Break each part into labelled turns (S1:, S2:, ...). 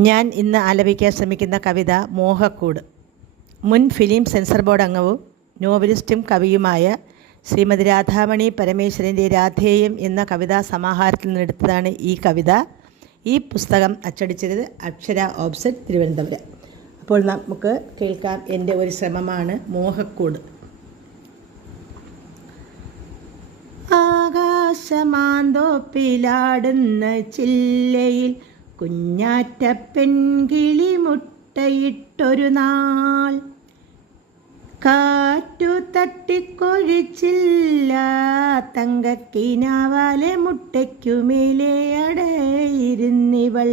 S1: ഞാൻ ഇന്ന് ആലപിക്കാൻ ശ്രമിക്കുന്ന കവിത മോഹക്കൂട്. മുൻ ഫിലിം സെൻസർ ബോർഡ് അംഗവും നോവലിസ്റ്റും കവിയുമായ ശ്രീമതി രാധാമണി പരമേശ്വരന്റെ രാധേയം എന്ന കവിതാ സമാഹാരത്തിൽ നിന്നെടുത്തതാണ് ഈ കവിത. ഈ പുസ്തകം അച്ചടിച്ചത് അക്ഷര ഓബ്സെറ്റ് തിരുവനന്തപുരം. അപ്പോൾ നമുക്ക് കേൾക്കാം എന്റെ ഒരു ശ്രമമാണ് മോഹക്കൂട്. ആകാശമാന്തോപ്പിലാടുന്ന ചില്ലയിൽ കുഞ്ഞാറ്റ പെൺകിളി മുട്ടയിട്ടൊരു നാൾ. കാറ്റു തട്ടിക്കൊഴിച്ചില്ല തങ്കക്കിനാവാലെ മുട്ടയ്ക്കുമേലെ അടയിരുന്നിവൾ.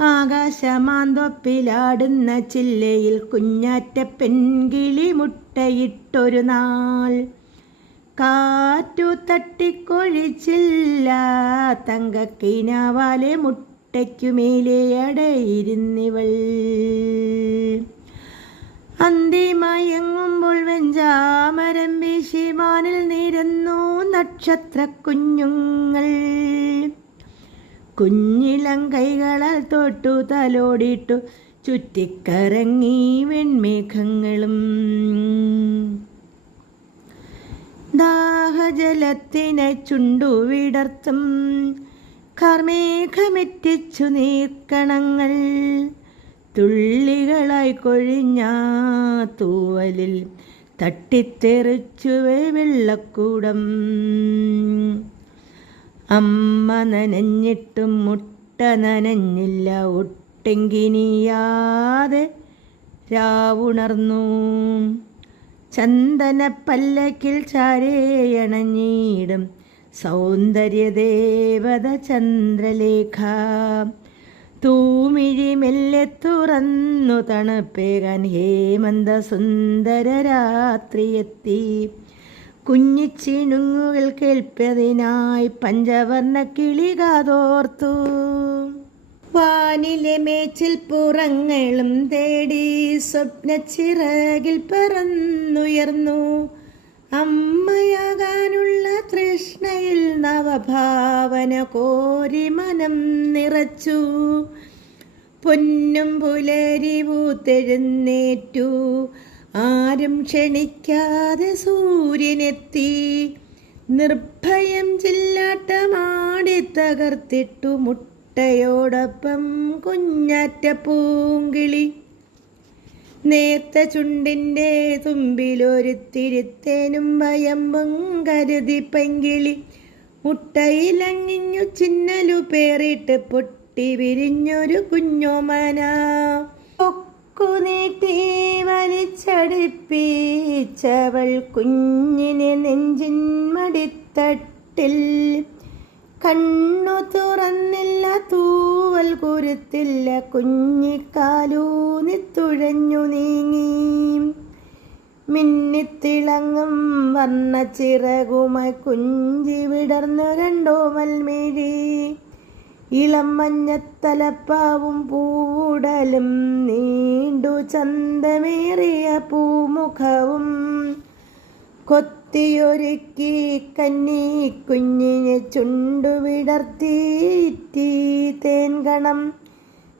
S1: ആകാശമാന്തോപ്പിലാടുന്ന ചില്ലയിൽ കുഞ്ഞാറ്റ പെൺകിളി മുട്ടയിട്ടൊരു നാൾ. കാറ്റു തട്ടിക്കൊഴിച്ചില്ല. തങ്കക്കിനാവാലെ മുട്ടയ്ക്കുമേലെ അടയിരുന്നിവൾ. അന്തിമയങ്ങുമ്പോൾ വെഞ്ചാമരം വീശി മാനിൽ നിരന്നു നക്ഷത്ര കുഞ്ഞുങ്ങൾ കുഞ്ഞിളം കൈകളാൽ തൊട്ടു തലോടിട്ടു ചുറ്റിക്കറങ്ങി വെൺമേഘങ്ങളും. ദാഹജലത്തിനെ ചുണ്ടു വിടർത്തും കർമേഘമെറ്റിച്ചു നീർക്കണങ്ങൾ. തുള്ളികളായി കൊഴിഞ്ഞ തൂവലിൽ തട്ടിത്തെറിച്ചു വെള്ളക്കൂടം. അമ്മ നനഞ്ഞിട്ടും മുട്ട നനഞ്ഞില്ല ഒട്ടെങ്കിനിയാതെ രാവുണർന്നു. ചന്ദന പല്ലക്കിൽ ചാരേയണഞ്ഞിടും. സൗന്ദര്യദേവത ചന്ദ്രലേഖ തൂമിഴി മെല്ലെ തുറന്നു തണുപ്പേകാൻ ഹേമന്ത സുന്ദര രാത്രിയെത്തി കുഞ്ഞിച്ചിണുങ്ങുകൾ കേൾപ്പതിനായി പഞ്ചവർണ കിളി വാനിലെ മേച്ചിൽ പുറങ്ങളും തേടി സ്വപ്ന ചിറകിൽ പറന്നുയർന്നു. അമ്മയാകാനുള്ള തൃഷ്ണയിൽ നവഭാവന കോരി മനം നിറച്ചു. പൊന്നും പുലരി പൂത്തെഴുന്നേറ്റു ആരും ക്ഷണിക്കാതെ സൂര്യനെത്തി. നിർഭയം ചില്ലാട്ടമാടി തകർത്തിട്ടു മുട്ടയോടൊപ്പം കുഞ്ഞാറ്റ പൂങ്കിളി. നേർത്ത ചുണ്ടിന്റെ തുമ്പിലൊരുത്തിരുത്തേനും വയമ്പും കരുതി പെങ്കിളി. മുട്ടയിലങ്ങിഞ്ഞു ചിന്നലു പേറിട്ട് പൊട്ടി വിരിഞ്ഞൊരു കുഞ്ഞോമന. കൊക്കു നീട്ടി വലിച്ചടിപ്പിച്ചവൾ കുഞ്ഞിനെ നെഞ്ചിൻ മടിത്തട്ടിൽ കണ്ണു തുറന്നില്ല തൂവൽ കുരുത്തില്ല കുഞ്ഞിക്കാലൂന്നി തുഴഞ്ഞു നീങ്ങി. മിന്നിത്തിളങ്ങും വർണ ചിറകുമായി കുഞ്ചി വിടർന്നു രണ്ടോ മൽമിഴി ഇളം മഞ്ഞത്തലപ്പാവും പൂവുടലും നീണ്ടു ചന്തമേറിയ പൂമുഖവും. കൊത്തിയൊരുക്കി കന്നി കുഞ്ഞിനെ ചുണ്ടു വിടർത്തിറ്റി തേൻകണം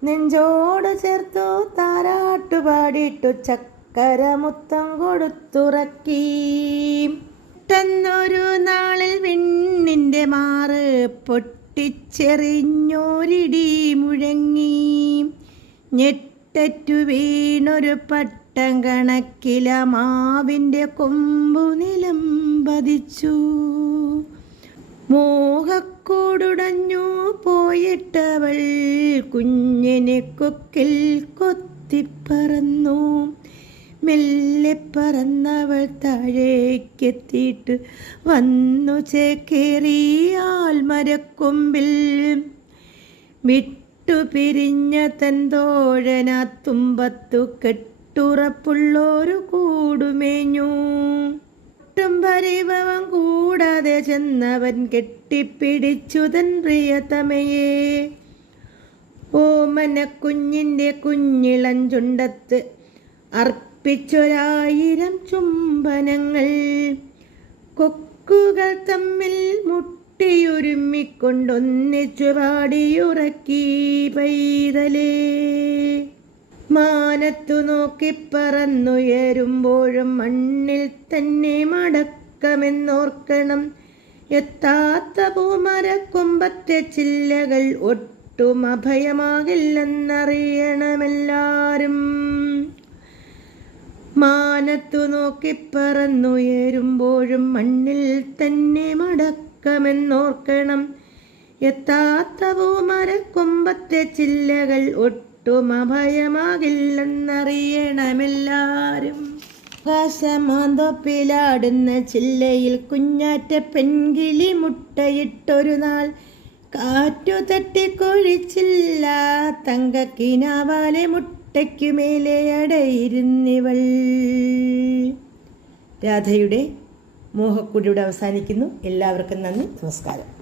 S1: നെഞ്ചോട് ചേർത്തു താരാട്ടുപാടിട്ടു ചക്കരമുത്തം കൊടുത്തുറക്കി. പെട്ടെന്നൊരു നാളിൽ വിണ്ണിന്റെ മാറ് പൊട്ടിച്ചെറിഞ്ഞോരിടി മുഴങ്ങി. ഞെട്ടറ്റു വീണൊരു പട്ടം കണക്കില മാവിന്റെ കൊമ്പു നിലം പതിച്ചു. മോഹക്കൂടുടഞ്ഞു പോയിട്ടവൾ കുഞ്ഞിനെ കൊക്കിൽ കൊത്തിപ്പറന്നു. മെല്ലെ പറന്നവൾ താഴേക്കെത്തിയിട്ട് വന്നു ചേക്കേറിയാൽ മരക്കൊമ്പിൽ വിട്ടുപിരിഞ്ഞ തൻ തോഴനാ തുമ്പത്തു കെട്ടുറപ്പുള്ളൊരു കൂടുമേഞ്ഞു. ഒട്ടും പരിഭവം കൂടാതെ ചെന്നവൻ കെട്ടിപ്പിടിച്ചു തൻ പ്രിയതമയെ. ഓമന കുഞ്ഞിന്റെ കുഞ്ഞിളൻ ചുണ്ടത്ത് അർപ്പിച്ചൊരായിരം ചുംബനങ്ങൾ. കൊക്കുകൾ തമ്മിൽ മുട്ട മുട്ടിയുരുമ്മിക്കൊണ്ടൊന്നിച്ചു പാടിയുറക്കി പൈതലേ. മാനത്തു നോക്കി പറന്നുയരുമ്പോഴും മണ്ണിൽ തന്നെ മടക്കമെന്നോർക്കണം. എത്താത്ത പൂമരക്കുമ്പത്തെ ചില്ലകൾ ഒട്ടും അഭയമാകില്ലെന്നറിയണമെല്ലാരും. മാനത്തു നോക്കി പറന്നുയരുമ്പോഴും മണ്ണിൽ തന്നെ മടക്കമെന്നോർക്കണം. എത്താത്ത പൂമരക്കുമ്പത്തെ ചില്ലകൾ ഒട്ടും അഭയമാകില്ലെന്നറിയണമെല്ലാരും ആകാശമാന്തോപ്പിലാടുന്ന ചില്ലയിൽ കുഞ്ഞാറ്റ പെൺകിളി മുട്ടയിട്ടൊരു നാൾ. കാറ്റു തട്ടിക്കൊഴിച്ചില്ല തങ്കക്കിനാവാലെ മുട്ടയ്ക്കുമേലെ അടയിരുന്നിവൾ. രാധയുടെ മോഹക്കുടിയുടെ അവസാനിക്കുന്നു. എല്ലാവർക്കും നന്ദി നമസ്കാരം.